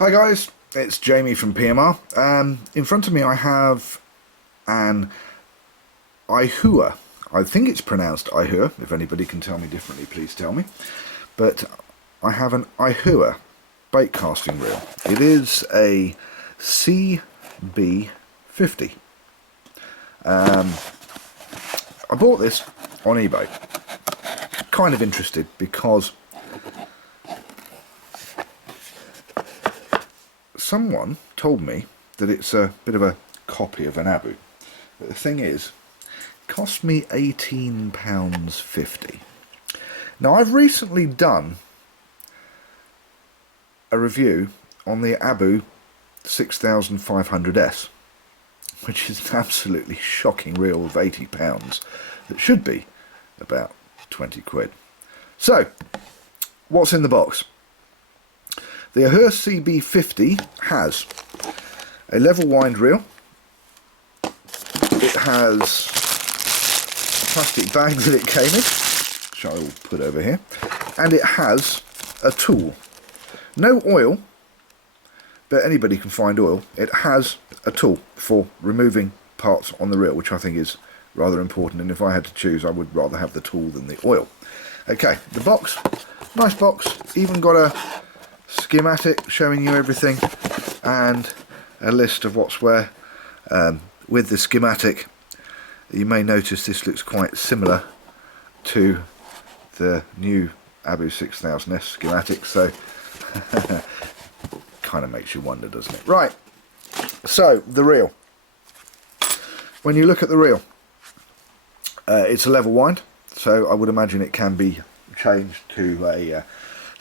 Hi guys, it's Jamie from PMR. In front of me I have an Aihua. I think it's pronounced Aihua. If anybody can tell me differently, please tell me. But I have an Aihua bait casting reel. It is a CB50. I bought this on eBay. Kind of interested because someone told me that it's a bit of a copy of an Abu, but the thing is, it cost me £18.50. Now I've recently done a review on the Abu 6500S, which is an absolutely shocking reel of £80 that should be about 20 quid. So, what's in the box? The Aihua Cb50 has a level wind reel. It has a plastic bag that it came in, which I will put over here, and it has a tool. No oil, but anybody can find oil. It has a tool for removing parts on the reel, which I think is rather important, and if I had to choose I would rather have the tool than the oil. Okay, the box, nice box, even got a schematic showing you everything and a list of what's where. With the schematic you may notice this looks quite similar to the new Abu 6000S schematic, so kind of makes you wonder, doesn't it? Right, so the reel. When you look at the reel, it's a level wind, so I would imagine it can be changed to a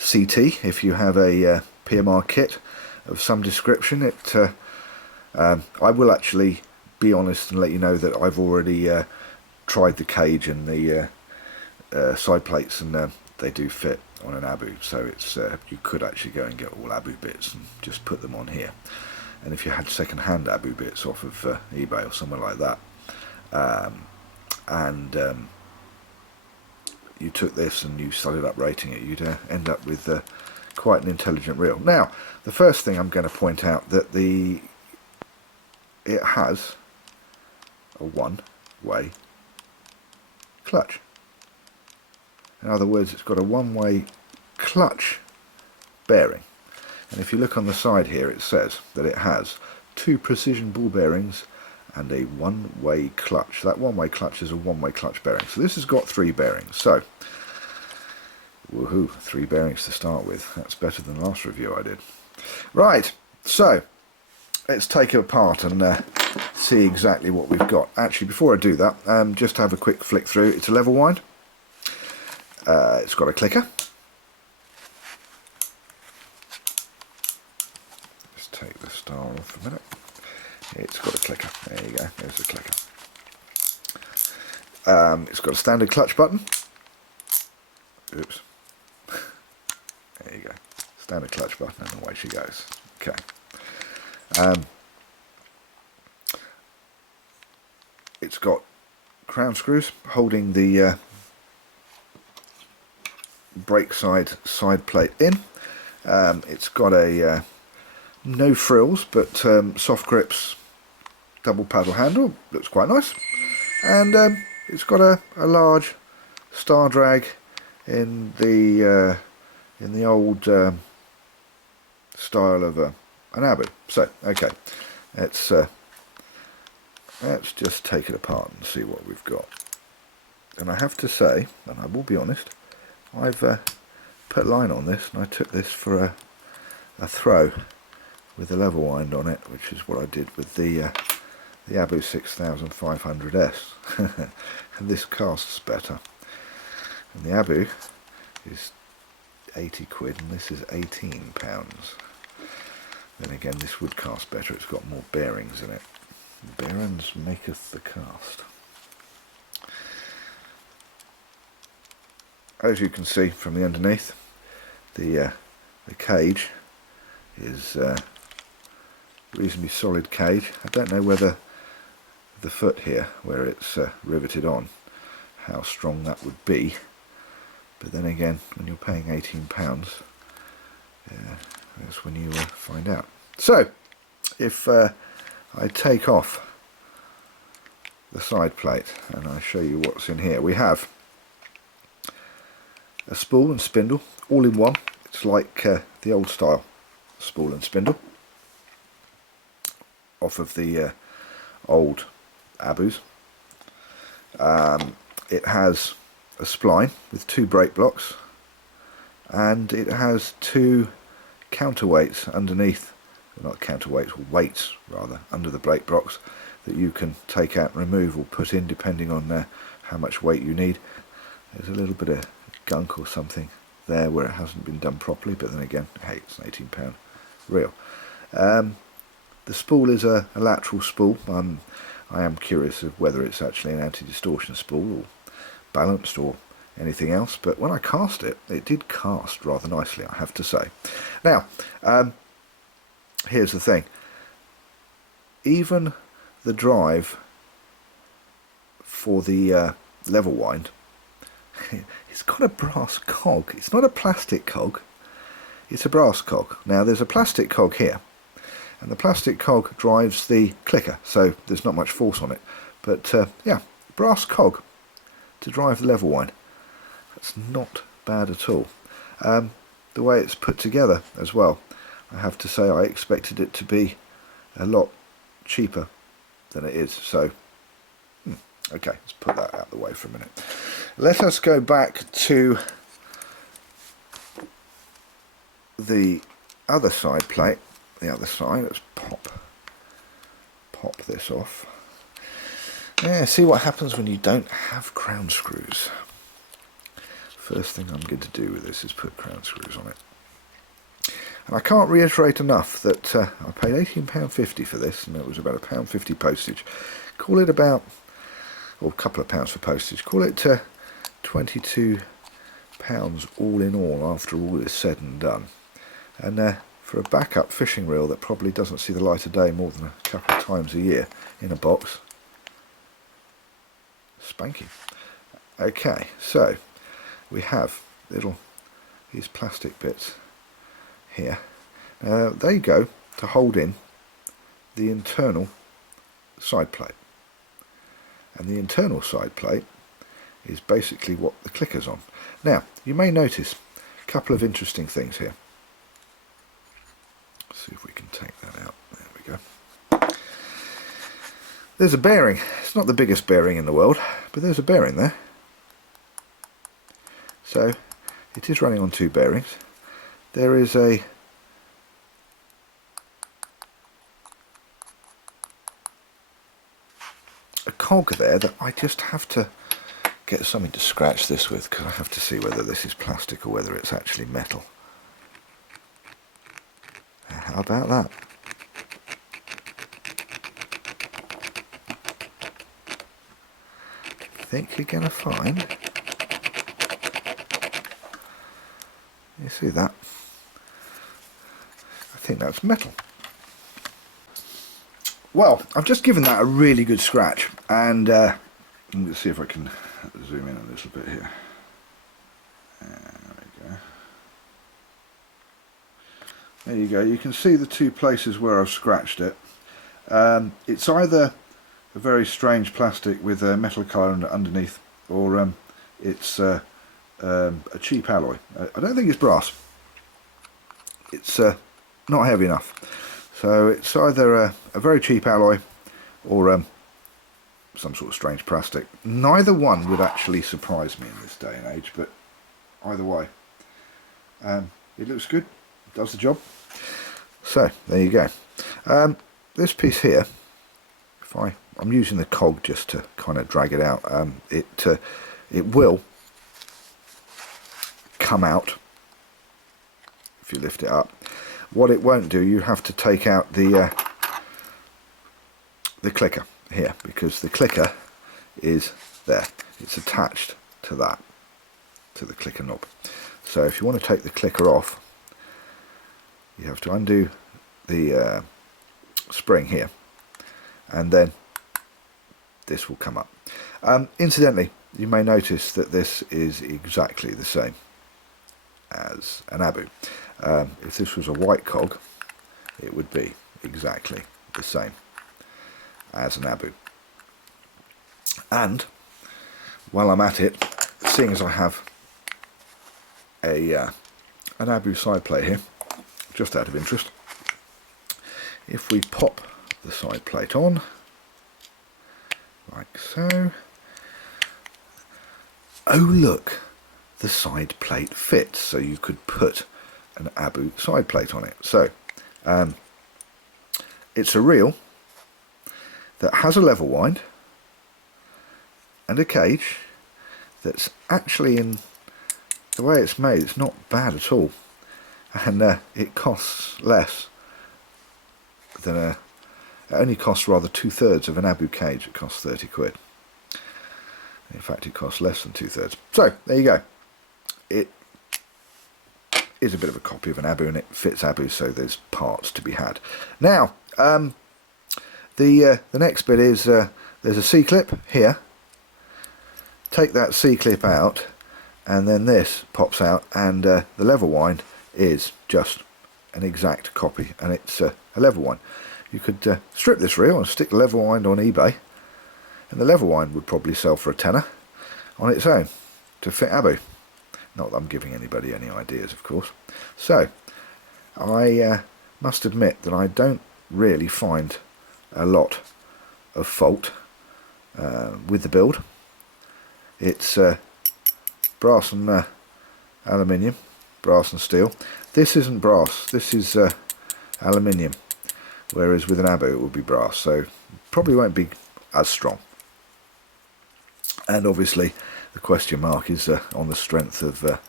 CT if you have a PMR kit of some description. I will actually be honest and let you know that I've already tried the cage and the side plates, and they do fit on an Abu, so it's you could actually go and get all Abu bits and just put them on here. And if you had second-hand Abu bits off of eBay or somewhere like that, you took this and you started up rating it, you'd end up with quite an intelligent reel. Now, the first thing I'm going to point out that it has a one-way clutch. In other words, it's got a one-way clutch bearing. And if you look on the side here, it says that it has 2 precision ball bearings and a one-way clutch. That one-way clutch is a one-way clutch bearing. So this has got 3 bearings. So, woohoo, 3 bearings to start with. That's better than the last review I did. Right, so let's take it apart and see exactly what we've got. Actually, before I do that, just have a quick flick through. It's a level wind. It's got a clicker. Let's take the star off a minute. It's got a clicker. There you go. There's the clicker. It's got a standard clutch button. Oops. There you go. Standard clutch button, and away she goes. Okay. It's got crown screws holding the brake side plate in. It's got a no frills but soft grips double paddle handle, looks quite nice, and it's got a large star drag in the old style of an Abu. So okay, let's just take it apart and see what we've got. And I have to say, and I will be honest, I've put line on this and I took this for a throw with a level wind on it, which is what I did with the Abu 6500S. And this casts better. And the Abu is 80 quid and this is £18. Then again, this would cast better, it's got more bearings in it. Bearings maketh the cast. As you can see from the underneath, the cage is reasonably solid cage. I don't know whether the foot here, where it's riveted on, how strong that would be, but then again, when you're paying £18, That's when you find out. So if I take off the side plate and I show you what's in here, we have a spool and spindle all in one. It's like the old style spool and spindle off of the old Abus. It has a spline with 2 brake blocks, and it has 2 counterweights underneath, not counterweights, weights rather, under the brake blocks that you can take out and remove or put in depending on how much weight you need. There's a little bit of gunk or something there where it hasn't been done properly, but then again, hey, it's an £18 reel. The spool is a lateral spool. I am curious of whether it's actually an anti-distortion spool or balanced or anything else, but when I cast it, it did cast rather nicely, I have to say. Now, here's the thing. Even the drive for the level wind, it's got a brass cog. It's not a plastic cog, it's a brass cog. Now there's a plastic cog here, and the plastic cog drives the clicker, so there's not much force on it, but yeah, brass cog to drive the level wind. That's not bad at all. The way it's put together as well, I have to say I expected it to be a lot cheaper than it is, so okay, let's put that out of the way for a minute. Let us go back to the other side plate, the other side. Let's pop this off. Yeah, see what happens when you don't have crown screws. First thing I'm going to do with this is put crown screws on it. And I can't reiterate enough that I paid £18.50 for this, and it was about £1.50 postage. Call it about, or a couple of pounds for postage, call it £22 all in all after all is said and done. And for a backup fishing reel that probably doesn't see the light of day more than a couple of times a year in a box, spanking. Okay, so we have these plastic bits here. They go to hold in the internal side plate, and the internal side plate is basically what the clicker's on. Now you may notice a couple of interesting things here. Let's see if we can take that out. There we go. There's a bearing. It's not the biggest bearing in the world, but there's a bearing there. So it is running on 2 bearings. There is a cog there that I just have to get something to scratch this with, because I have to see whether this is plastic or whether it's actually metal. How about that? I think you're going to find, you see that? I think that's metal. Well, I've just given that a really good scratch, and let's see if I can zoom in a little bit here. There we go. There you go. You can see the 2 places where I've scratched it. It's either a very strange plastic with a metal colour underneath, or it's a cheap alloy. I don't think it's brass. It's not heavy enough. So it's either a very cheap alloy or some sort of strange plastic. Neither one would actually surprise me in this day and age, but either way, it looks good, it does the job. So there you go. This piece here, if I'm using the cog just to kind of drag it out, it will come out if you lift it up. What it won't do, you have to take out the clicker here, because the clicker is there. It's attached to that, to the clicker knob. So if you want to take the clicker off, you have to undo the spring here, and then this will come up. Incidentally, you may notice that this is exactly the same as an Abu. If this was a white cog, it would be exactly the same as an Abu. And while I'm at it, seeing as I have an Abu side plate here, just out of interest, if we pop the side plate on, like so, oh look, the side plate fits, so you could put an Abu side plate on it. So it's a reel that has a level wind and a cage that's actually, in the way it's made, it's not bad at all, and it costs less than it only costs rather 2/3 of an Abu cage. It costs 30 quid. In fact, it costs less than 2/3. So there you go. It is a bit of a copy of an Abu, and it fits Abu, so there's parts to be had. Now the next bit is there's a C-clip here. Take that C-clip out, and then this pops out, and the level wind is just an exact copy, and it's a level wind. You could strip this reel and stick the level wind on eBay, and the level wind would probably sell for a tenner on its own to fit Abu. Not that I'm giving anybody any ideas, of course. So I must admit that I don't really find a lot of fault with the build. It's brass and aluminium, brass and steel. This isn't brass, this is aluminium, whereas with an Abu it would be brass, so probably won't be as strong. And obviously the question mark is on the strength of the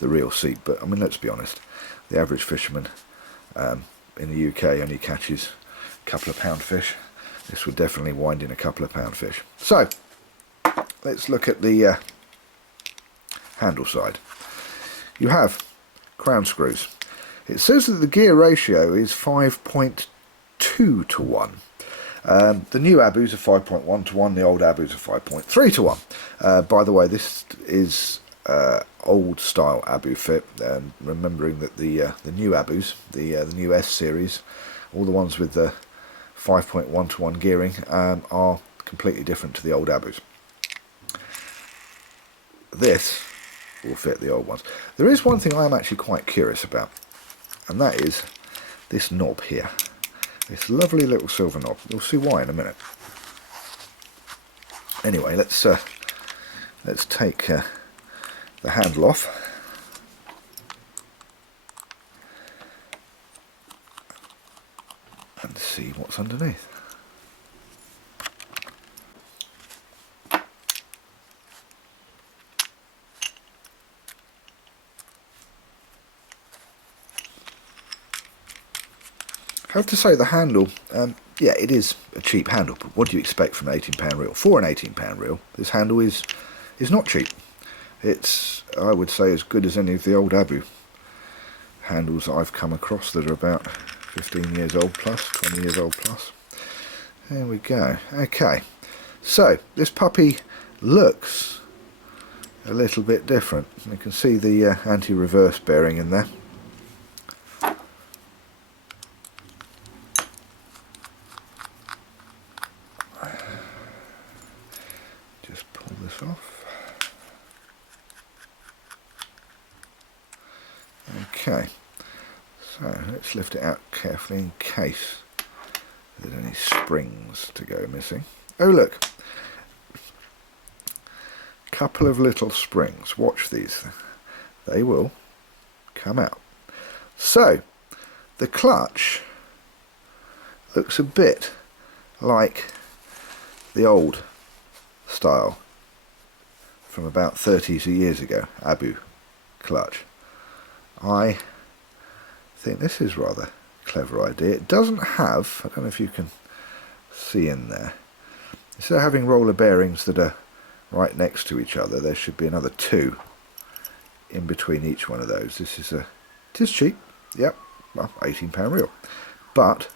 reel seat, but I mean, let's be honest, the average fisherman in the UK only catches a couple of pound fish. This would definitely wind in a couple of pound fish. So let's look at the handle side. You have crown screws. It says that the gear ratio is 5.2 to 1. The new Abus are 5.1 to 1, the old Abus are 5.3 to 1. By the way, this is old style Abu fit, remembering that the new Abus, the new S series, all the ones with the 5.1 to 1 gearing are completely different to the old Abus. This will fit the old ones. There is one thing I am actually quite curious about, and that is this knob here. This lovely little silver knob. You'll see why in a minute. Anyway, let's take the handle off. And see what's underneath. I have to say the handle, yeah, it is a cheap handle, but what do you expect from an £18 reel? For an £18 reel, this handle is not cheap. It's, I would say, as good as any of the old Abu handles I've come across that are about 15 years old plus, 20 years old plus. There we go. Okay, so this puppy looks a little bit different. You can see the anti-reverse bearing in there. Just pull this off. Okay, so let's lift it out carefully in case there's any springs to go missing. Oh look, couple of little springs. Watch these, they will come out. So the clutch looks a bit like the old style from about 30 years ago, Abu clutch. I think this is rather a clever idea. It doesn't have, I don't know if you can see in there, instead of having roller bearings that are right next to each other, there should be another two in between each one of those. This is it is cheap, yep, well, £18 reel, but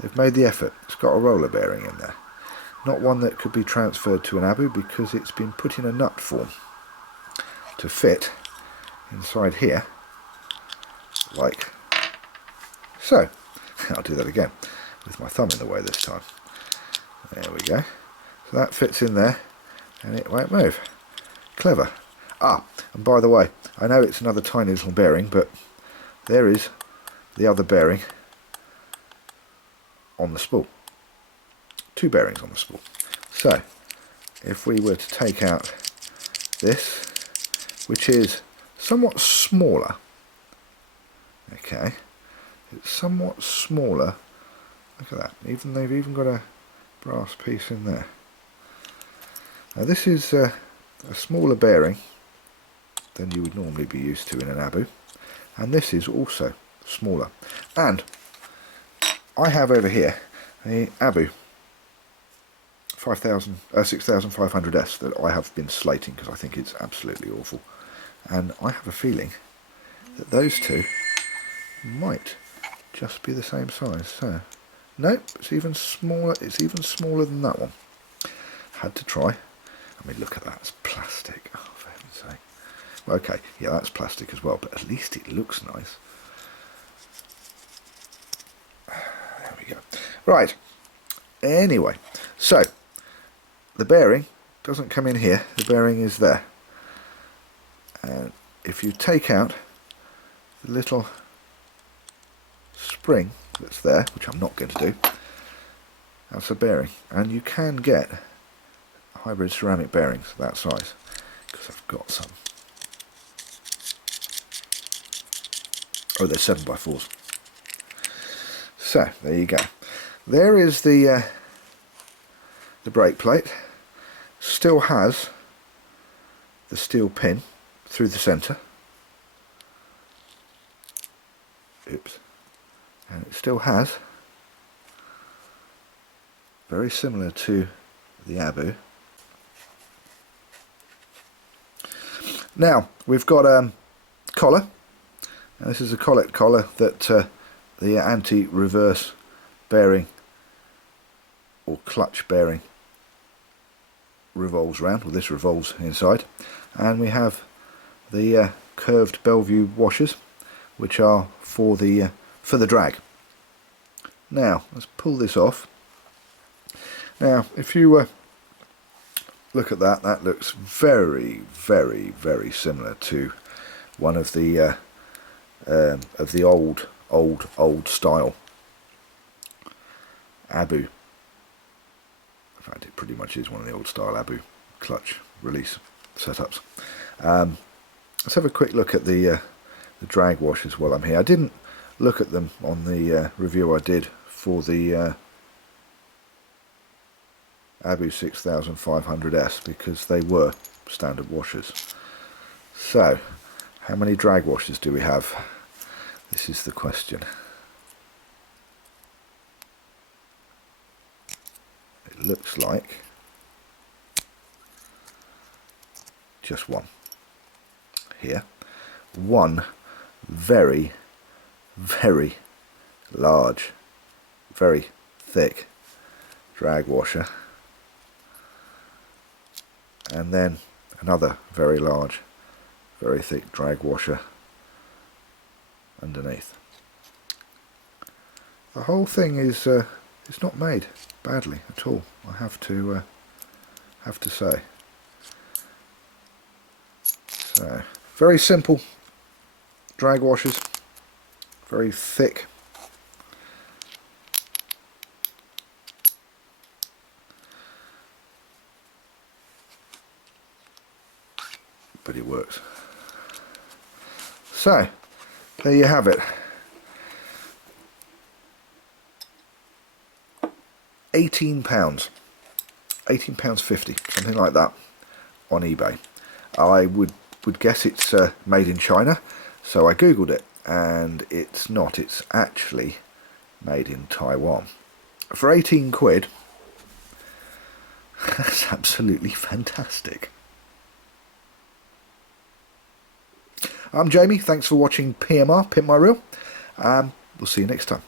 they've made the effort. It's got a roller bearing in there, not one that could be transferred to an Abu because it's been put in a nut form to fit inside here like so. I'll do that again with my thumb in the way this time. There we go. So that fits in there and it won't move. Clever. Ah, and by the way, I know it's another tiny little bearing, but there is the other bearing on the spool. Two bearings on the spool. So if we were to take out this, which is somewhat smaller, okay, it's somewhat smaller. Look at that. They've even got a brass piece in there. Now this is a smaller bearing than you would normally be used to in an Abu, and this is also smaller. And I have over here a Abu 6500S that I have been slating because I think it's absolutely awful, and I have a feeling that those two might just be the same size. So nope, it's even smaller. It's even smaller than that one. Had to try. I mean, look at that, it's plastic. Oh, for heaven's sake. Okay, yeah, that's plastic as well, but at least it looks nice. There we go. Right, anyway, so the bearing doesn't come in here, the bearing is there. And if you take out the little spring that's there, which I'm not going to do, that's a bearing. And you can get hybrid ceramic bearings that size, because I've got some. Oh, they're 7x4s. So there you go. There is the brake plate. Still has the steel pin through the centre. Oops. And it still has, very similar to the Abu. Now we've got a collar. And this is a collet collar that the anti-reverse bearing or clutch bearing revolves around. Well, this revolves inside, and we have the curved Bellevue washers, which are for the drag. Now let's pull this off. Now if you look at that, that looks very, very, very similar to one of the old style Abu. In fact, it pretty much is one of the old style Abu clutch release setups. Let's have a quick look at the drag washers while I'm here. I didn't look at them on the review I did for the Abu 6500S because they were standard washers. So how many drag washers do we have? This is the question. It looks like just one here. One very, very large, very thick drag washer, and then another very large, very thick drag washer underneath. The whole thing is it's not made badly at all, I have to say. So very simple drag washers, very thick. But it works. So there you have it. £18, £18.50, something like that, on eBay. I would guess it's made in China, so I googled it, and it's not. It's actually made in Taiwan. For 18 quid, that's absolutely fantastic. I'm Jamie, thanks for watching PMR, Pimp My Reel. We'll see you next time.